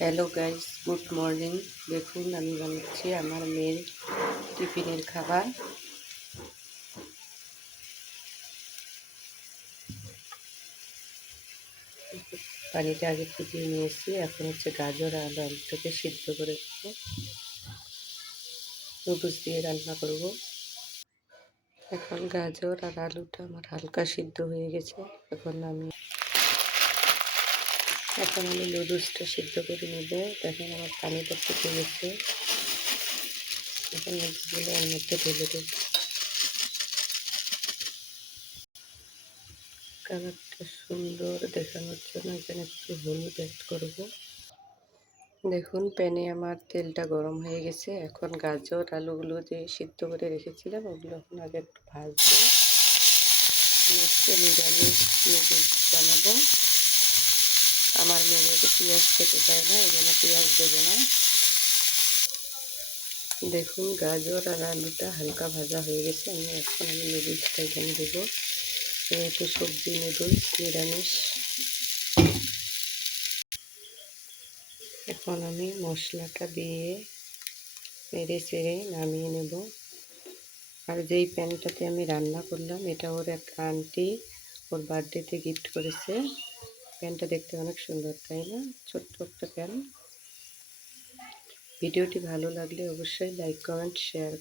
Hello guys, good morning. দেখুন আমি বানাচ্ছি আমার মেয়ের টিফিনের খাবার। পানিটা আগে ফুটিয়ে নিয়েছি। এখন হচ্ছে গাজর আর আলুটাকে সিদ্ধ করে দেবো। নুডলস দিয়ে রান্না করব। এখন গাজর আর আলুটা আমার হালকা সিদ্ধ হয়ে গেছে। এখন আমি নুডলসটা সিদ্ধ করে নেব। দেখেন আমার পানিটা ফুটে গেছে। এখন নুডলসগুলো এর মধ্যে ঢেলে দেব। কালারটা সুন্দর দেখানোর জন্য এখানে একটু হলুদ অ্যাড করব। দেখুন প্যানে আমার তেলটা গরম হয়ে গেছে। এখন গাজর আলুগুলো যে সিদ্ধ করে রেখেছিলাম ওগুলো এখন আগে একটু ভাজবো। আজকে নিরামিষ নুডলস বানাবো। আমার মেয়েকে পেঁয়াজ খেতে চায় না, এই জন্য পেঁয়াজ দেবো না। দেখুন গাজর আর আলুটা হালকা ভাজা হয়ে গেছে। আমি নুডলসটা এখানে দেবো। যেহেতু সবজি নুডলস নিরামিষ। এখন আমি মশলাটা দিয়ে নেড়ে চেড়ে নামিয়ে নেব। আর যেই প্যানটাতে আমি রান্না করলাম এটা ওর এক আন্টি ওর বার্থডেতে গিফট করেছে। প্যানটা দেখতে অনেক সুন্দর, তাই না? ছোট্ট একটা প্যান। ভিডিওটি ভালো লাগলে অবশ্যই লাইক কমেন্ট শেয়ার